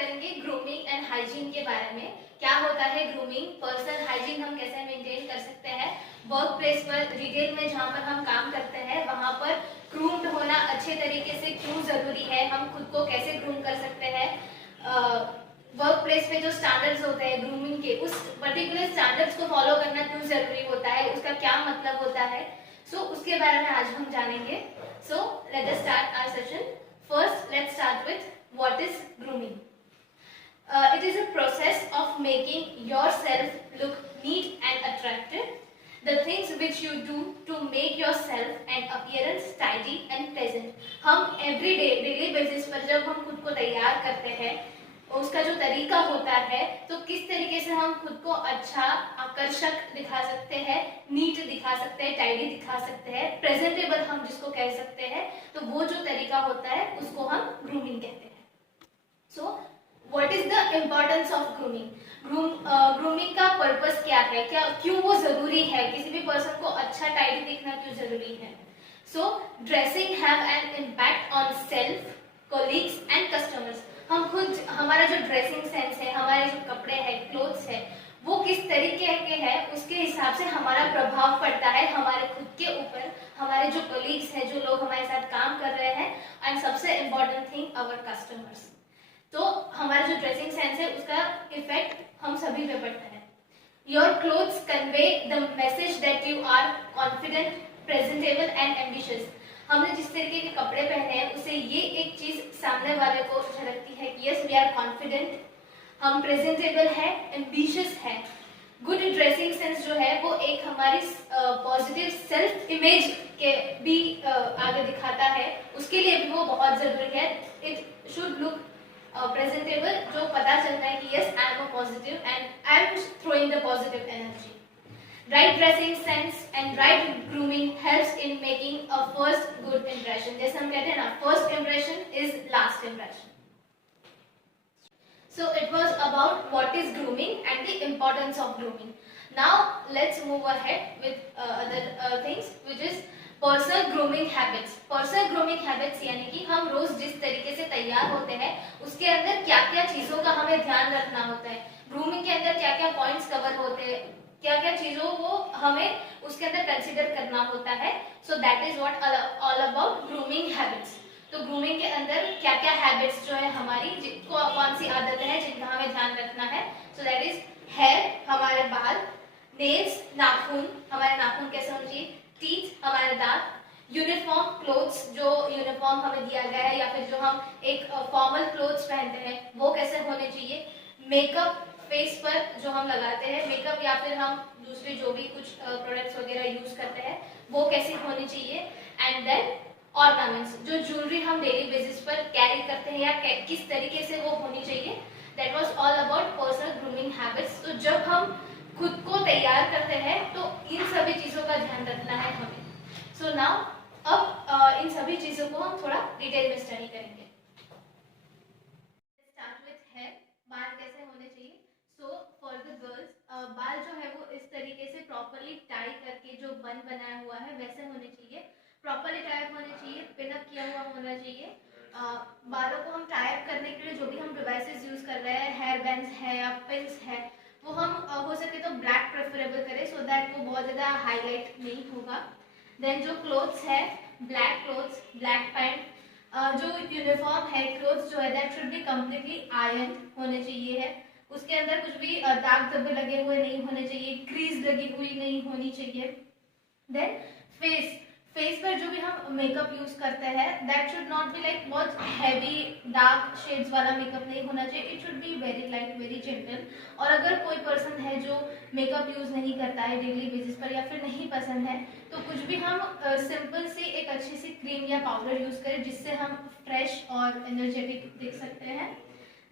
करेंगे grooming and hygiene के बारे में। क्या होता है ग्रूमिंग, पर्सनल हाइजीन हम कैसे मेंटेन कर सकते हैं, वर्क प्लेस पर, रिटेल में जहाँ पर हम काम करते हैं वहाँ पर ग्रूम्ड होना अच्छे तरीके से क्यों जरूरी है, हम खुद को कैसे ग्रूम कर सकते हैं, वर्क प्लेस पे जो स्टैंडर्ड्स होते हैं ग्रूमिंग के, उस पर्टिकुलर स्टैंडर्ड्स को फॉलो करना क्यों जरूरी होता है, उसका क्या मतलब होता है, उसके बारे में आज हम जानेंगे। Let us start our session. First let's start with what is grooming. It is a process of making yourself look neat and attractive. The things which you do to make yourself and appearance tidy and pleasant. हम everyday daily basis पर जब हम खुद को तैयार करते हैं, उसका जो तरीका होता है, तो किस तरीके से हम खुद को अच्छा, आकर्षक दिखा सकते हैं, नीट दिखा सकते हैं, टाइडी दिखा सकते हैं, प्रेजेंटेबल हम जिसको कह सकते हैं, तो वो जो तरीका होता है उसको हम ग्रूमिंग कहते हैं। What is the importance of grooming? Grooming का पर्पस क्या है, क्यों वो जरूरी है, किसी भी पर्सन को अच्छा टाइडी दिखना क्यों जरूरी है। Dressing have an impact on self, colleagues and customers. हम खुद, हमारा जो ड्रेसिंग सेंस है, हमारे जो कपड़े हैं, क्लोथ्स है, वो किस तरीके के हैं, उसके हिसाब से हमारा प्रभाव पड़ता है हमारे खुद के ऊपर, हमारे जो कोलीग्स हैं, जो लोग हमारे साथ काम कर रहे हैं, एंड सबसे इम्पोर्टेंट थिंग आवर कस्टमर्स। तो हमारा जो ड्रेसिंग सेंस है उसका इफेक्ट हम सभी पे पड़ता है। Your clothes convey the message that you are confident, presentable and ambitious. हमने जिस तरीके के कपड़े पहने हैं उससे ये एक चीज सामने वाले को झलकती है कि यस वी आर कॉन्फिडेंट, हम प्रेजेंटेबल है, एम्बिशियस है। गुड ड्रेसिंग सेंस जो है वो एक हमारी पॉजिटिव सेल्फ इमेज के भी आगे दिखाता है, उसके लिए भी वो बहुत जरूरी है। इट शुड लुक प्रेजेंटेबल, जो पता चलता है कि yes I am a positive and I am throwing the positive energy. Right dressing sense and right grooming helps in making a first good impression. जैसे हम कहते हैं ना, first impression is last impression. So it was about what is grooming and the importance of grooming. Now let's move ahead with other things, which is personal grooming habits. Personal grooming habits यानी कि हम रोज जिस तरीके से तैयार होते हैं उसके अंदर क्या क्या चीजों का हमें ध्यान रखना होता है, ग्रूमिंग के अंदर क्या क्या पॉइंट्स कवर होते हैं, क्या क्या चीजों को हमें उसके अंदर कंसीडर करना होता है। So that is what all about grooming habits. तो ग्रूमिंग के अंदर क्या क्या हैबिट्स जो है हमारी, जिनको कौन सी आदतें हैं जिनका हमें ध्यान रखना है। सो दैट इज हेयर, हमारे बाल, नेल्स, नाखून, हमारे नाखून कैसे होने चाहिए, टीथ, हमारे दांत, यूनिफॉर्म क्लोथ्स, जो यूनिफॉर्म हमें दिया गया है या फिर जो हम एक फॉर्मल क्लोथ्स पहनते हैं वो कैसे होने चाहिए, मेकअप, फेस पर जो हम लगाते हैं मेकअप या फिर हम दूसरे जो भी कुछ प्रोडक्ट्स वगैरह यूज करते हैं वो कैसे होने चाहिए, एंड देन ऑर्नामेंट्स, जो ज्वेलरी हम डेली बेसिस पर कैरी करते हैं या किस तरीके से वो होनी चाहिए। That was all about personal grooming habits. तो जब हम खुद को तैयार करते हैं तो इन सभी चीजों का ध्यान रखना है हमें। सो नाउ अब इन सभी चीजों को हम थोड़ा डिटेल में स्टडी करेंगे। स्टार्ट विथ हेयर, बाल कैसे होने चाहिए। सो फॉर द गर्ल्स, बाल जो है वो इस तरीके से प्रॉपरली टाई करके जो बन बनाया हुआ है वैसे होने चाहिए, प्रॉपरली टाई होने चाहिए, पिनअप किया हुआ होना चाहिए। बालों को हम टाई अप करने के लिए जो भी हम डिवाइसेस यूज कर रहे हैं, हेयर बैंड्स है या पिन्स है, वो हम हो सके तो ब्लैक प्रेफरेबल करें, सो दैट वो बहुत ज़्यादा हाईलाइट नहीं होगा। देन जो क्लोथ्स है, ब्लैक क्लोथ्स, ब्लैक पैंट, जो यूनिफॉर्म है क्लोथ्स जो है that should be completely iron होने चाहिए है, उसके अंदर कुछ भी दाग धब्बे लगे हुए नहीं होने चाहिए, क्रीज लगी हुई नहीं होनी चाहिए। देन फेस पर जो भी हम मेकअप यूज करते हैं that should not be like बहुत हैवी डार्क शेड्स वाला मेकअप नहीं होना चाहिए, it should be very light, very gentle. और अगर कोई पर्सन है जो मेकअप यूज नहीं करता है डेली बेसिस पर या फिर नहीं पसंद है तो कुछ भी हम सिंपल सी एक अच्छी सी क्रीम या पाउडर यूज करें जिससे हम फ्रेश और एनर्जेटिक दिख सकते हैं।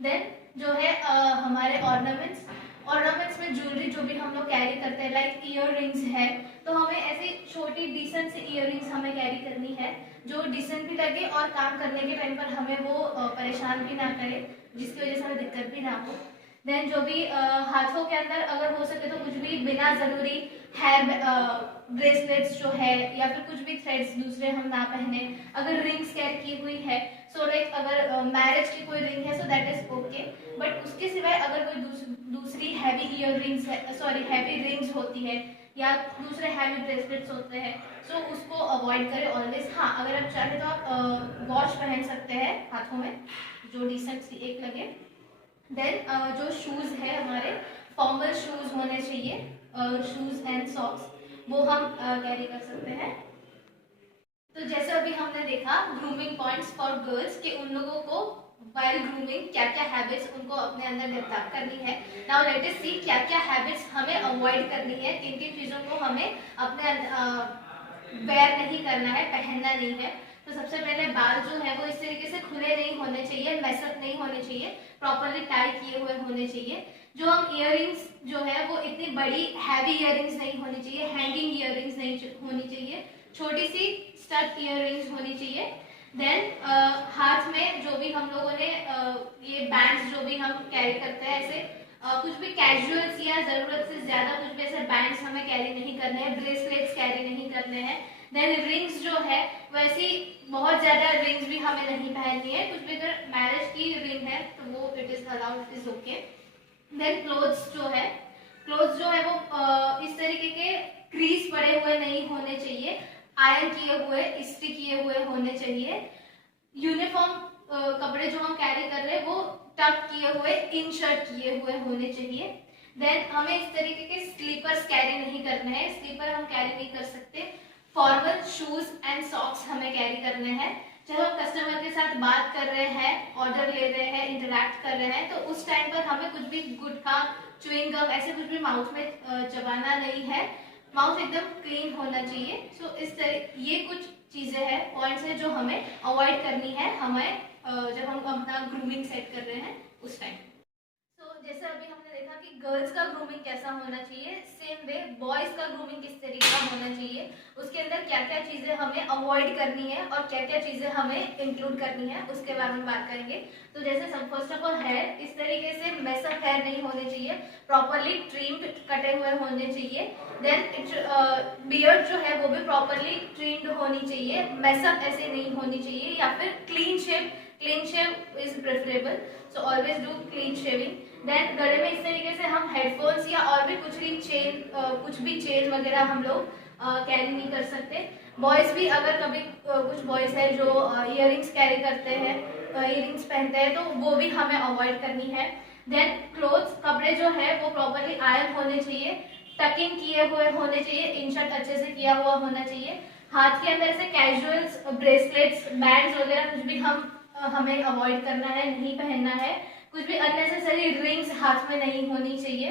देन जो है हमारे ऑर्नामेंट्स में ज्वेलरी जो भी हम लोग कैरी करते हैं, लाइक ईयर रिंग्स है, तो हमें ऐसी छोटी डिसेंट सी ईयर रिंग्स हमें कैरी करनी है जो डिसेंट भी लगे और काम करने के टाइम पर हमें वो परेशान भी ना करे, जिसकी वजह से हमें दिक्कत भी ना हो। देन जो भी हाथों के अंदर अगर हो सके तो कुछ भी बिना जरूरी हेयर ब्रेसलेट्स जो है या फिर कुछ भी थ्रेड्स दूसरे हम ना पहने। अगर रिंग्स कैरी की हुई है सो लाइक अगर मैरिज की कोई रिंग है so that is okay, but उसके सिवाय अगर कोई दूसरी हैवी ईयर रिंग्स है, सॉरी हैवी रिंग्स होती है या दूसरे हैवी ब्रेसलेट्स होते हैं, सो उसको अवॉइड करें ऑलवेज। हाँ, अगर आप चाहें तो आप वॉच पहन सकते हैं हाथों में जो डिसेंट सी एक लगे। देन जो शूज है हमारे फॉर्मल शूज होने चाहिए, शूज एंड सॉक्स वो हम कैरी कर सकते हैं। तो जैसे अभी हमने देखा ग्रूमिंग पॉइंट्स फॉर गर्ल्स कि उन लोगों को वाइल ग्रूमिंग क्या क्या हैबिट्स उनको अपने अंदर डेवलप करनी है। नाउ लेट अस सी क्या क्या हैबिट्स हमें अवॉइड करनी है, किन किन चीज़ों को हमें अपने वेयर नहीं करना है, पहनना नहीं है। तो सबसे पहले बाल जो है वो इस तरीके से खुले नहीं होने चाहिए, मैसअप नहीं होने चाहिए, प्रॉपरली टाई किए हुए होने चाहिए। जो हम इयररिंग्स जो है वो इतनी बड़ी हैवी इयररिंग्स नहीं होनी चाहिए, हैंगिंग इयररिंग्स नहीं होनी चाहिए, छोटी सी स्टड इयररिंग्स होनी चाहिए। देन हाथ में जो भी हम लोगों ने ये बैंड्स जो भी हम कैरी करते हैं ऐसे कुछ भी कैजुअल्स या जरूरत से ज्यादा कुछ भी ऐसे बैंड्स हमें कैरी नहीं करने हैं, ब्रेसलेट्स कैरी नहीं करने हैं। देन रिंग्स जो है वैसी बहुत ज्यादा रिंग्स भी हमें नहीं पहननी है, कुछ भी अगर मैरिज की रिंग है तो वो it is allowed, it is okay. Then clothes जो है वो इस तरीके के क्रीज पड़े हुए नहीं होने चाहिए, आयरन किए हुए, इस्त्री किए हुए होने चाहिए। यूनिफॉर्म कपड़े जो हम कैरी कर रहे हैं वो टक किए हुए, इन शर्ट किए हुए होने चाहिए। देन हमें इस तरीके के स्लीपर्स कैरी नहीं करने हैं, स्लीपर हम कैरी नहीं कर सकते। फॉर्मल शूज एंड सॉक्स हमें कैरी करने हैं। जब हम कस्टमर के साथ बात कर रहे हैं, ऑर्डर ले रहे हैं, इंटरेक्ट कर रहे हैं, तो उस टाइम पर हमें कुछ भी गुटखा, च्युइंग गम ऐसे कुछ भी माउथ में चबाना नहीं है, माउथ एकदम क्लीन होना चाहिए। सो इस तरह ये कुछ चीजें हैं, पॉइंट्स हैं जो हमें अवॉइड करनी है हमें जब हम अपना ग्रूमिंग सेट कर रहे हैं उस टाइम। जैसे अभी हमने देखा कि गर्ल्स का ग्रूमिंग कैसा होना चाहिए, सेम वे बॉयज का ग्रूमिंग किस तरीके का होना चाहिए, उसके अंदर क्या क्या चीजें हमें अवॉइड करनी है और क्या क्या चीजें हमें इंक्लूड करनी है उसके बारे में बात करेंगे। तो जैसे सब फर्स्ट ऑफ ऑल हेयर, इस तरीके से मेसअप हेयर नहीं होने चाहिए, प्रॉपरली ट्रिम्ड कटे हुए होने चाहिए। देन बियर्ड जो है वो भी प्रॉपरली ट्रिम्ड होनी चाहिए, मेसअप ऐसे नहीं होनी चाहिए, या फिर clean shave is preferable, so always do clean shaving. Then गले में इस तरीके से हम हेडफोन्स या और भी कुछ भी चेन वगैरह हम लोग कैरी नहीं कर सकते। बॉयज भी अगर कभी कुछ बॉयज है जो इयररिंग्स कैरी करते हैं, इयररिंग्स पहनते हैं, तो वो भी हमें अवॉइड करनी है। देन क्लोथ्स, कपड़े जो है वो प्रॉपरली आयरन होने चाहिए, टकिंग किए हुए होने चाहिए, इनशर्ट अच्छे से किया हुआ होना चाहिए। हाथ के अंदर से कैजुअल्स, ब्रेसलेट्स, बैंड्स वगैरह कुछ भी हमें अवॉइड करना है, नहीं पहनना है। कुछ भी अननेसेसरी रिंग्स हाथ में नहीं होनी चाहिए।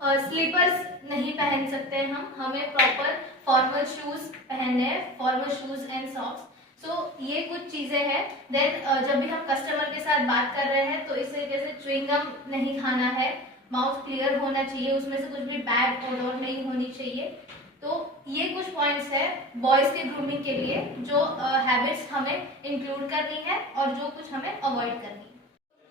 स्लीपर्स नहीं पहन सकते हमें प्रॉपर फॉर्मल शूज पहनने हैं, फॉर्मल शूज एंड सॉक्स। सो ये कुछ चीजें हैं। देन जब भी हम कस्टमर के साथ बात कर रहे हैं तो इस तरीके से च्युइंग गम नहीं खाना है, माउथ क्लियर होना चाहिए, उसमें से कुछ भी बैड ओडोर नहीं होनी चाहिए। तो ये कुछ पॉइंट्स है बॉयज के ग्रूमिंग के लिए जो हैबिट्स हमें इंक्लूड करनी है और जो कुछ हमें अवॉइड करनी है।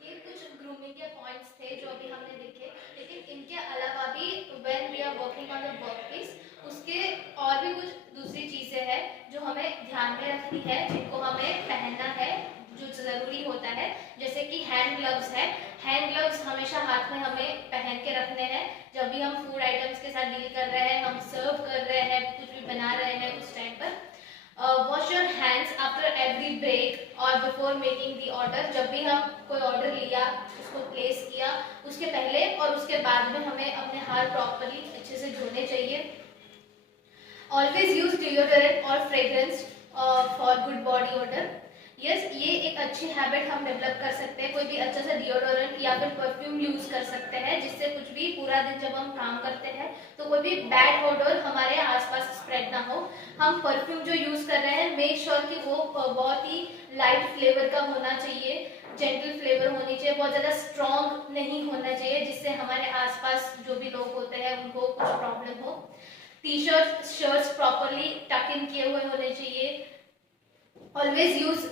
ये कुछ ग्रूमिंग के पॉइंट्स थे जो अभी हमने देखे, लेकिन इनके अलावा भी when we are working on the workplace उसके और भी कुछ दूसरी चीजें हैं जो हमें ध्यान में रखनी है, जिनको हमें पहनना है, जो जरूरी होता है। जैसे कि हैंड ग्लव्स है, हैंड ग्लव्स हमेशा हाथ में हमें पहन के रखने हैं जब भी हम फूड आइटम्स के साथ डील कर रहे हैं, हम सर्व कर रहे हैं, कुछ भी बना रहे हैं उस टाइम पर। Wash your hands after every break और बिफोर मेकिंग द ऑर्डर, जब भी हम कोई ऑर्डर लिया, उसको प्लेस किया, उसके पहले और उसके बाद में हमें अपने हाथ प्रॉपरली अच्छे से धोने चाहिए। ऑलवेज यूज डिओडोरेंट और fragrance for good body order. Yes, ये एक अच्छी हैबिट हम डेवलप कर सकते हैं, कोई भी अच्छा सा डिओडोरेंट या फिर परफ्यूम यूज कर सकते हैं, जिससे कुछ भी पूरा दिन जब हम काम करते हैं तो कोई भी बैड ओडोर हमारे आसपास स्प्रेड ना हो। हम परफ्यूम जो यूज कर रहे हैं मेक श्योर कि वो बहुत ही लाइट फ्लेवर का होना चाहिए, जेंटल फ्लेवर होनी चाहिए, बहुत ज्यादा स्ट्रॉन्ग नहीं होना चाहिए जिससे हमारे आसपास जो भी लोग होते हैं उनको कुछ प्रॉब्लम हो। टी शर्ट, शर्ट्स प्रॉपरली टक इन किए हुए होने चाहिए। ऑलवेज यूज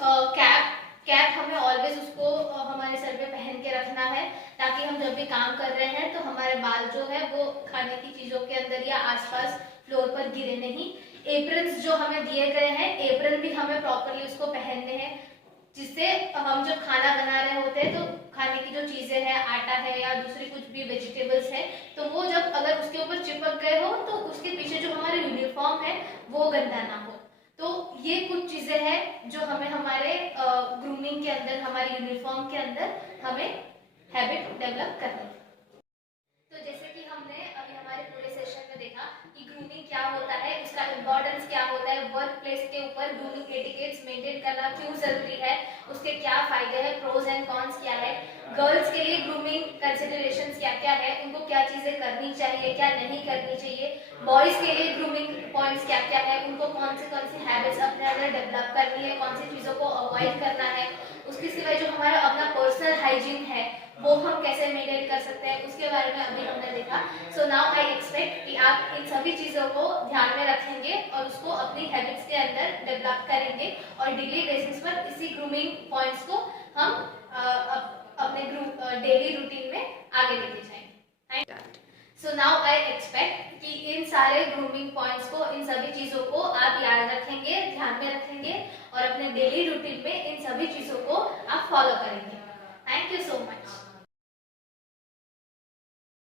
कैप हमें ऑलवेज उसको हमारे सर पे पहन के रखना है, ताकि हम जब भी काम कर रहे हैं तो हमारे बाल जो है वो खाने की चीजों के अंदर या आसपास फ्लोर पर गिरे नहीं। एप्रन्स जो हमें दिए गए हैं, एप्रन भी हमें प्रॉपरली उसको पहनने हैं, जिससे हम जब खाना बना रहे होते हैं तो खाने की जो चीजें हैं, आटा है या दूसरी कुछ भी वेजिटेबल्स है, तो वो जब अगर उसके ऊपर चिपक गए हो तो उसके पीछे जो हमारे यूनिफॉर्म है वो गंदा ना हो। तो ये कुछ चीजें हैं जो हमें हमारे ग्रूमिंग के अंदर, हमारे यूनिफॉर्म के अंदर हमें हैबिट डेवलप करनी है। तो जैसे कि हमने अभी हमारे पूरे सेशन में देखा कि ग्रूमिंग क्या होता है, उसका इम्पोर्टेंस क्या होता है, वर्क प्लेस के ऊपर ग्रूमिंग एटिकेट्स मेंटेन करना क्यों जरूरी है, उसके क्या फायदे हैं, प्रोज एंड कॉन्स क्या है, गर्ल्स के लिए ग्रूमिंग कंसिडरेशंस क्या क्या है, उनको क्या चीजें करनी चाहिए, क्या नहीं करनी चाहिए, बॉयज के लिए ग्रूमिंग पॉइंट्स क्या क्या है, उनको कौन सी हैबिट्स अपने अंदर डेवलप करनी है, कौन सी चीजों को अवॉइड करना है, उसके सिवाय जो हमारा अपना पर्सनल हाइजीन है वो हम कैसे मेंटेन कर सकते हैं, उसके बारे में अभी हमने देखा। सो नाउ आई एक्सपेक्ट कि आप इन सभी चीजों को ध्यान में रखेंगे और उसको अपनी हैबिट्स के अंदर डेवलप करेंगे और डेली बेसिस पर इसी ग्रूमिंग पॉइंट्स को हम अपने डेली रूटीन में आगे लेके जाएंगे। सो नाउ आई एक्सपेक्ट कि इन सारे ग्रूमिंग पॉइंट्स को, इन सभी चीजों को आप याद रखेंगे, ध्यान में रखेंगे और अपने डेली रूटीन में इन सभी चीजों को